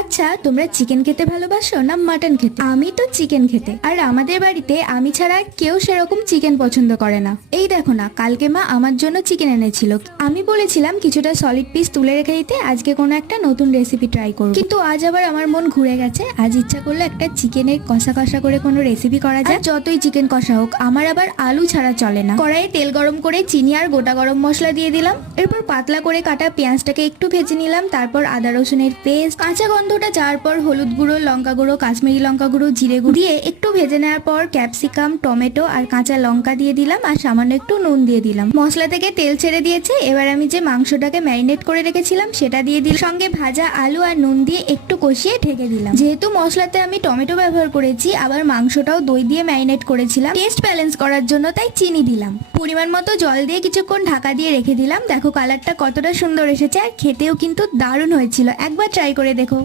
আচ্ছা, তোমরা চিকেন খেতে ভালোবাসো না মাটন খেতে? আমি তো চিকেন খেতে, আর আমাদের বাড়িতে আমি ছাড়া কেউ সেরকম চিকেন পছন্দ করে না। এই দেখো না, কালকে মা আমার জন্য চিকেন এনেছিল। আমি বলেছিলাম কিছুটা সলিড পিস তুলে রেখে দিতে, আজকে কোনো একটা নতুন রেসিপি ট্রাই করব। কিন্তু আজ আবার আমার মন ঘুরে গেছে। আজ ইচ্ছা করলো একটা চিকেনের কষা কষা করে কোনো রেসিপি করা যায়। যতই চিকেন কষা হোক, আমার আবার আলু ছাড়া চলে না। কড়াইয়ে তেল গরম করে চিনি আর গোটা গরম মশলা দিয়ে দিলাম। এরপর পাতলা করে কাটা পেঁয়াজটাকে একটু ভেজে নিলাম। তারপর আদা রসুনের পেস্ট, কাঁচা গন্ধটা যাওয়ার পর হলুদ গুঁড়ো, লঙ্কা গুঁড়ো, কাশ্মীরি লঙ্কা গুঁড়ো, জিরে গুঁড়ো দিয়ে একটু ভেজে নেওয়ার পর ক্যাপসিকাম, টমেটো আর কাঁচা লঙ্কা দিয়ে দিলাম আর সামান্য একটু নুন দিয়ে দিলাম। মশলা থেকে তেল ছেড়ে দিয়েছে। এবার আমি যে মাংসটাকে ম্যারিনেট করে রেখেছিলাম সেটা দিয়ে দিলাম, সঙ্গে ভাজা আলু আর নুন দিয়ে একটু কষিয়ে ঢেকে দিলাম। যেহেতু মশলাতে আমি টমেটো ব্যবহার করেছি, আবার মাংসটাও দই দিয়ে ম্যারিনেট করেছিলাম, টেস্ট ব্যালেন্স করার জন্য তাই চিনি দিলাম। পরিমাণ মতো জল দিয়ে কিছুক্ষণ ঢাকা দিয়ে রেখে দিলাম। দেখো কালারটা কতটা সুন্দর এসেছে, আর খেতেও কিন্তু দারুণ হয়েছিল। একবার ট্রাই করে দেখো।